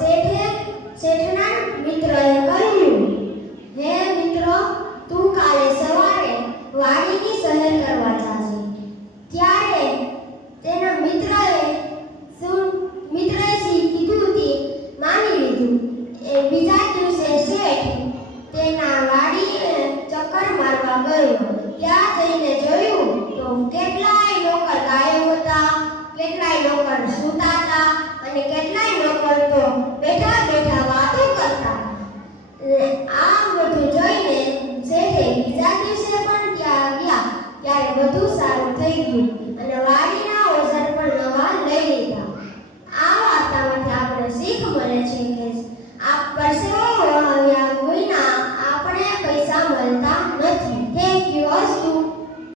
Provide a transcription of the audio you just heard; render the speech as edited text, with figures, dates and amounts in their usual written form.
શેઠના મિત્રએ કહ્યું, હે મિત્ર, તું કાલે સવારે વાડીની સહેર કરવા જાજે. ત્યારે તેના મિત્રએ કીધું તે માની લીધું. એ બીજા દિવસે શેઠ તેના વાડીએ ચક્કર મારવા ગયો. ત્યાં જઈને જોયું તો કેટલાય નોકર ગાયબ હતા, કેટલાય નોકર સૂતા હતા અને કેટલાય નોકર તો બેઠા બેઠા વાતો કરતા. આ બધું જોઈને શેઠે બીજા દિવસે પણ ત્યાં ગયા ત્યારે બધું સારું થઈ ગયું અને